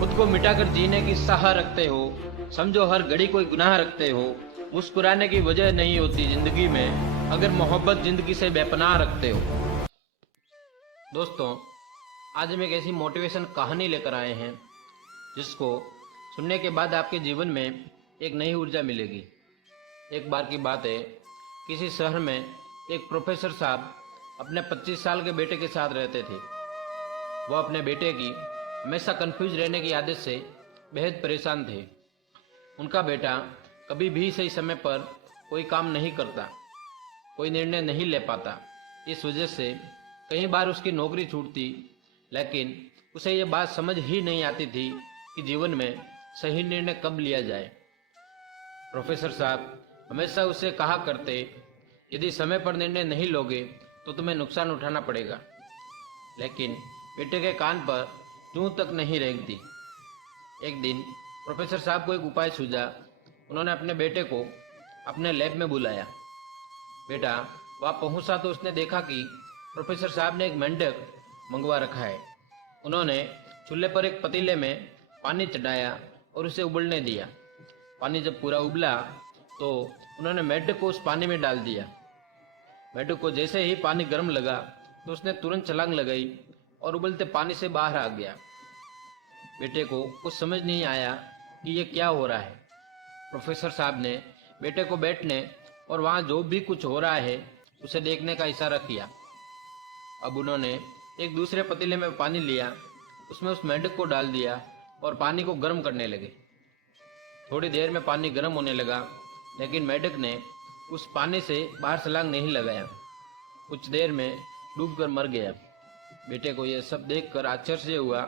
खुद को मिटाकर जीने की साह रखते हो, समझो हर घड़ी कोई गुनाह रखते हो। मुस्कुराने की वजह नहीं होती जिंदगी में, अगर मोहब्बत जिंदगी से बेपनाह रखते हो। दोस्तों, आज हम एक ऐसी मोटिवेशन कहानी लेकर आए हैं जिसको सुनने के बाद आपके जीवन में एक नई ऊर्जा मिलेगी। एक बार की बात है, किसी शहर में एक प्रोफेसर साहब अपने 25 साल के बेटे के साथ रहते थे। वो अपने बेटे की हमेशा कंफ्यूज रहने की आदत से बेहद परेशान थे। उनका बेटा कभी भी सही समय पर कोई काम नहीं करता, कोई निर्णय नहीं ले पाता। इस वजह से कई बार उसकी नौकरी छूटती, लेकिन उसे ये बात समझ ही नहीं आती थी कि जीवन में सही निर्णय कब लिया जाए। प्रोफेसर साहब हमेशा उससे कहा करते, यदि समय पर निर्णय नहीं लोगे तो तुम्हें नुकसान उठाना पड़ेगा। लेकिन बेटे के कान पर जूं तक नहीं रेंगती। एक दिन प्रोफेसर साहब को एक उपाय सूझा। उन्होंने अपने बेटे को अपने लैब में बुलाया। बेटा वहाँ पहुंचा तो उसने देखा कि प्रोफेसर साहब ने एक मेंढक मंगवा रखा है। उन्होंने चूल्हे पर एक पतीले में पानी चढ़ाया और उसे उबलने दिया। पानी जब पूरा उबला तो उन्होंने मेंढक को उस पानी में डाल दिया। मेंढक को जैसे ही पानी गर्म लगा तो उसने तुरंत छलांग लगाई और उबलते पानी से बाहर आ गया। बेटे को कुछ समझ नहीं आया कि ये क्या हो रहा है। प्रोफेसर साहब ने बेटे को बैठने और वहाँ जो भी कुछ हो रहा है उसे देखने का इशारा किया। अब उन्होंने एक दूसरे पतीले में पानी लिया, उसमें उस मेंढक को डाल दिया और पानी को गर्म करने लगे। थोड़ी देर में पानी गर्म होने लगा, लेकिन मेंढक ने उस पानी से बाहर छलांग नहीं लगाया। कुछ देर में डूबकर मर गया। बेटे को यह सब देखकर आश्चर्य हुआ।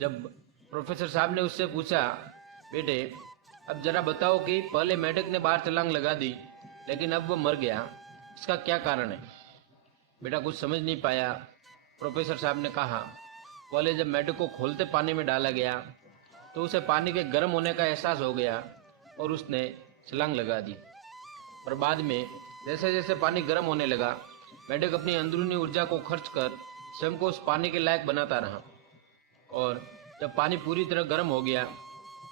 जब प्रोफेसर साहब ने उससे पूछा, बेटे अब जरा बताओ कि पहले मेंढक ने बाहर छलांग लगा दी, लेकिन अब वो मर गया, इसका क्या कारण है? बेटा कुछ समझ नहीं पाया। प्रोफेसर साहब ने कहा, पहले जब मेंढक को खोलते पानी में डाला गया तो उसे पानी के गर्म होने का एहसास हो गया और उसने छलांग लगा दी। और बाद में जैसे जैसे पानी गर्म होने लगा, मेंढक अपनी अंदरूनी ऊर्जा को खर्च कर स्वयं को उस पानी के लायक बनाता रहा। और जब पानी पूरी तरह गर्म हो गया,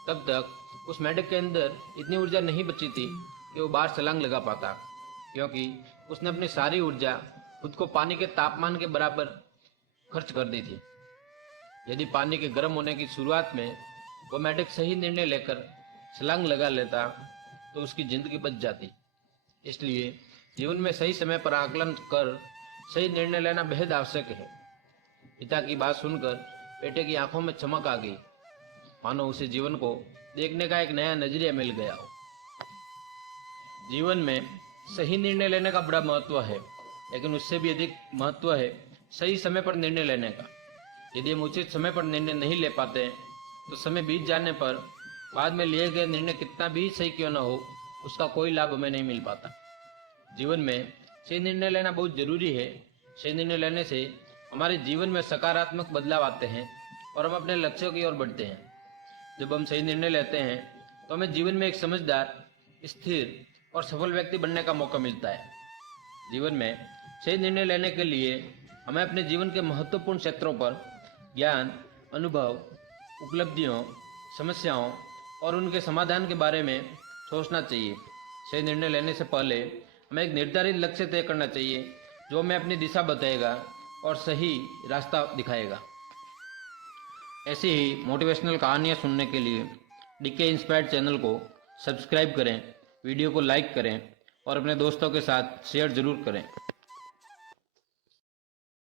तब तक उस मेंढक के अंदर इतनी ऊर्जा नहीं बची थी कि वो बाहर छलांग लगा पाता, क्योंकि उसने अपनी सारी ऊर्जा खुद को पानी के तापमान के बराबर खर्च कर दी थी। यदि पानी के गर्म होने की शुरुआत में वो मेंढक सही निर्णय लेकर छलांग लगा लेता तो उसकी जिंदगी बच जाती। इसलिए जीवन में सही समय पर आकलन कर सही निर्णय लेना बेहद आवश्यक है। पिता की बात सुनकर बेटे की आंखों में चमक आ गई, मानो उसे जीवन को देखने का एक नया नजरिया मिल गया हो। जीवन में सही निर्णय लेने का बड़ा महत्व है, लेकिन उससे भी अधिक महत्व है सही समय पर निर्णय लेने का। यदि हम उचित समय पर निर्णय नहीं ले पाते तो समय बीत जाने पर बाद में लिए गए निर्णय कितना भी सही क्यों न हो, उसका कोई लाभ हमें नहीं मिल पाता। जीवन में सही निर्णय लेना बहुत जरूरी है। सही निर्णय लेने से हमारे जीवन में सकारात्मक बदलाव आते हैं और हम अपने लक्ष्यों की ओर बढ़ते हैं। जब हम सही निर्णय लेते हैं तो हमें जीवन में एक समझदार, स्थिर और सफल व्यक्ति बनने का मौका मिलता है। जीवन में सही निर्णय लेने के लिए हमें अपने जीवन के महत्वपूर्ण क्षेत्रों पर ज्ञान, अनुभव, उपलब्धियों, समस्याओं और उनके समाधान के बारे में सोचना चाहिए। सही निर्णय लेने से पहले हमें एक निर्धारित लक्ष्य तय करना चाहिए जो हमें अपनी दिशा बताएगा और सही रास्ता दिखाएगा। ऐसी ही मोटिवेशनल कहानियाँ सुनने के लिए डीके इंस्पायर्ड चैनल को सब्सक्राइब करें, वीडियो को लाइक करें और अपने दोस्तों के साथ शेयर ज़रूर करें।